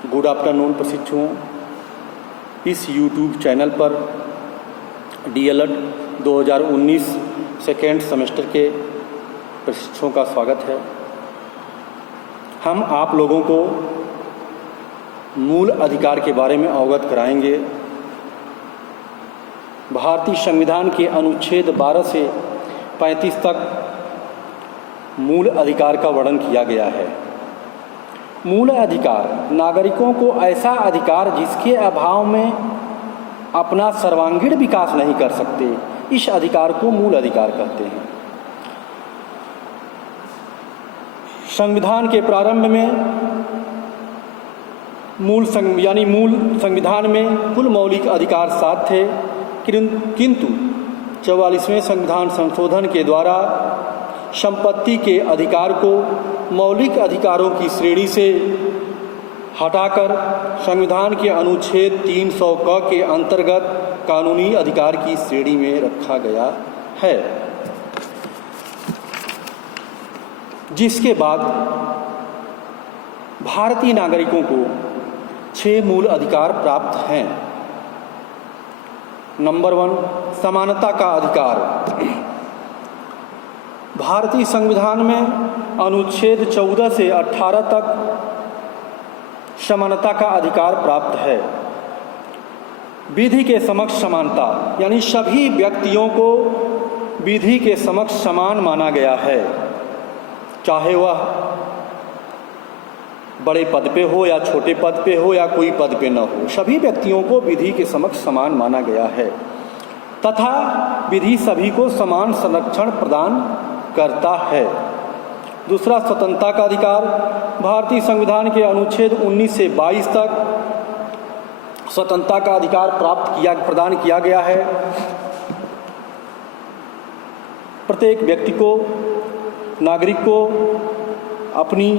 Good afternoon प्रशिक्षुओं। इस YouTube channel पर DELED 2019 सेकेंड सेमेस्टर के प्रशिक्षुओं का स्वागत है। हम आप लोगों को मूल अधिकार के बारे में अवगत कराएंगे। भारतीय संविधान के अनुच्छेद 12 से 35 तक मूल अधिकार का वर्णन किया गया है। मूल अधिकार नागरिकों को ऐसा अधिकार जिसके अभाव में अपना सर्वांगीण विकास नहीं कर सकते, इस अधिकार को मूल अधिकार कहते हैं। संविधान के प्रारंभ में मूल संविधान में कुल मौलिक अधिकार 7 थे, किंतु 44वें संविधान संशोधन के द्वारा संपत्ति के अधिकार को मौलिक अधिकारों की श्रेणी से हटाकर संविधान के अनुच्छेद 300 क के अंतर्गत कानूनी अधिकार की श्रेणी में रखा गया है, जिसके बाद भारतीय नागरिकों को 6 मूल अधिकार प्राप्त हैं। नंबर 1, समानता का अधिकार। भारतीय संविधान में अनुच्छेद 14 से 18 तक समानता का अधिकार प्राप्त है। विधि के समक्ष समानता, यानी सभी व्यक्तियों को विधि के समक्ष समान माना गया है, चाहे वह बड़े पद पे हो या छोटे पद पे हो या कोई पद पे न हो, सभी व्यक्तियों को विधि के समक्ष समान माना गया है तथा विधि सभी को समान संरक्षण प्रदान करता है। दूसरा, स्वतंत्रता का अधिकार। भारतीय संविधान के अनुच्छेद 19 से 22 तक स्वतंत्रता का अधिकार प्रदान किया गया है। प्रत्येक व्यक्ति को, नागरिक को अपनी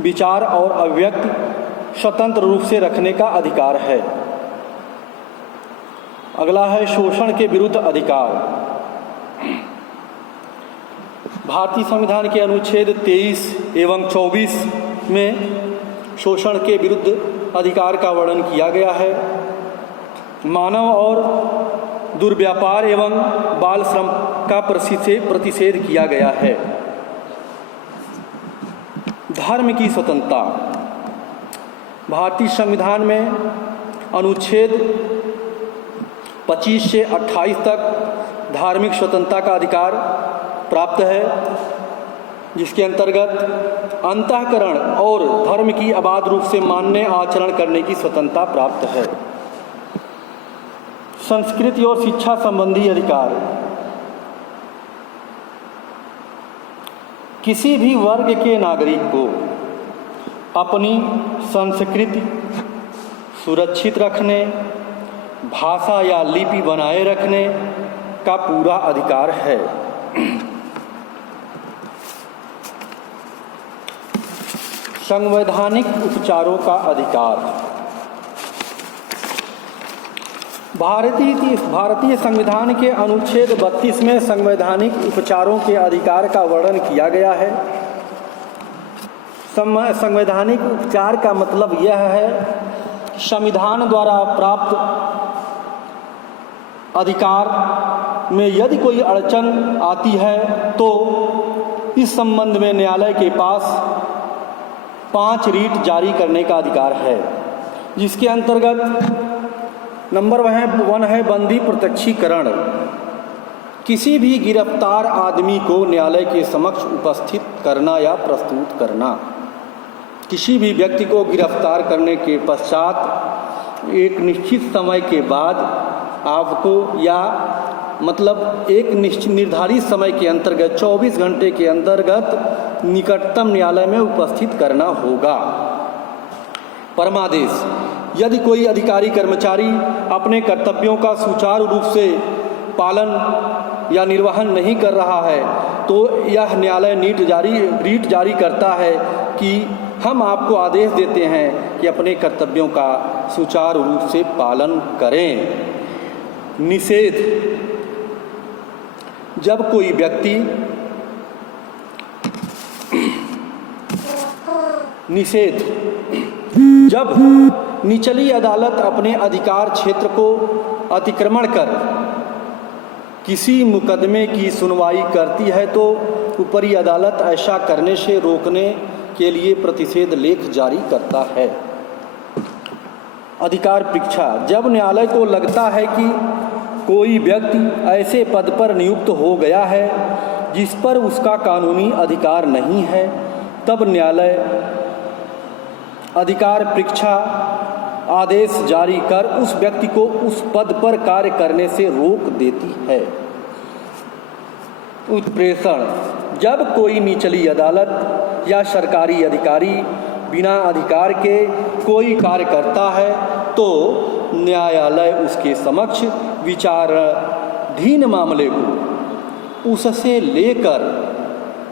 विचार और अभिव्यक्ति स्वतंत्र रूप से रखने का अधिकार है। अगला है शोषण के विरुद्ध अधिकार। भारतीय संविधान के अनुच्छेद 23 एवं 24 में शोषण के विरुद्ध अधिकार का वर्णन किया गया है। मानव और दुर्व्यापार एवं बाल श्रम का प्रतिषेध किया गया है। धर्म की स्वतंत्रता। भारतीय संविधान में अनुच्छेद 25 से 28 तक धार्मिक स्वतंत्रता का अधिकार प्राप्त है, जिसके अंतर्गत अंतःकरण और धर्म की अबाध रूप से मानने आचरण करने की स्वतंत्रता प्राप्त है। संस्कृति और शिक्षा संबंधी अधिकार। किसी भी वर्ग के नागरिक को अपनी संस्कृति सुरक्षित रखने, भाषा या लिपि बनाए रखने का पूरा अधिकार है। संवैधानिक उपचारों का अधिकार। भारतीय संविधान के अनुच्छेद 32 में संवैधानिक उपचारों के अधिकार का वर्णन किया गया है। संवैधानिक उपचार का मतलब यह है, संविधान द्वारा प्राप्त अधिकार में यदि कोई अड़चन आती है तो इस संबंध में न्यायालय के पास 5 रीट जारी करने का अधिकार है, जिसके अंतर्गत नंबर 1 है बंदी प्रत्यक्षीकरण। किसी भी गिरफ्तार आदमी को न्यायालय के समक्ष उपस्थित करना या प्रस्तुत करना। किसी भी व्यक्ति को गिरफ्तार करने के पश्चात एक निश्चित समय के बाद आपको एक निर्धारित समय के अंतर्गत 24 घंटे के अंतर्गत निकटतम न्यायालय में उपस्थित करना होगा। परमादेश। यदि कोई अधिकारी कर्मचारी अपने कर्तव्यों का सुचारू रूप से पालन या निर्वहन नहीं कर रहा है तो यह न्यायालय रीट जारी करता है कि हम आपको आदेश देते हैं कि अपने कर्तव्यों का सुचारू रूप से पालन करें। निषेध। जब कोई व्यक्ति जब निचली अदालत अपने अधिकार क्षेत्र को अतिक्रमण कर किसी मुकदमे की सुनवाई करती है तो ऊपरी अदालत ऐसा करने से रोकने के लिए प्रतिषेध लेख जारी करता है। अधिकार परीक्षा, जब न्यायालय को लगता है कि कोई व्यक्ति ऐसे पद पर नियुक्त हो गया है जिस पर उसका कानूनी अधिकार नहीं है, तब न्यायालय अधिकार परीक्षा आदेश जारी कर उस व्यक्ति को उस पद पर कार्य करने से रोक देती है। उत्प्रेषण, जब कोई निचली अदालत या सरकारी अधिकारी बिना अधिकार के कोई कार्य करता है तो न्यायालय उसके समक्ष विचाराधीन मामले को उससे लेकर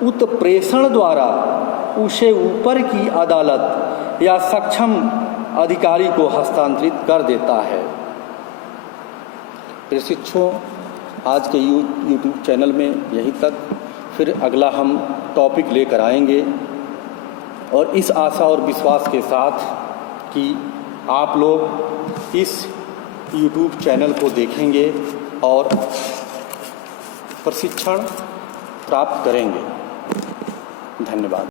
उत्प्रेषण द्वारा उसे ऊपर की अदालत या सक्षम अधिकारी को हस्तांतरित कर देता है। प्रशिक्षकों, आज के यूट्यूब चैनल में यहीं तक, फिर अगला हम टॉपिक लेकर आएंगे और इस आशा और विश्वास के साथ कि आप लोग इस यूट्यूब चैनल को देखेंगे और प्रशिक्षण प्राप्त करेंगे। धन्यवाद।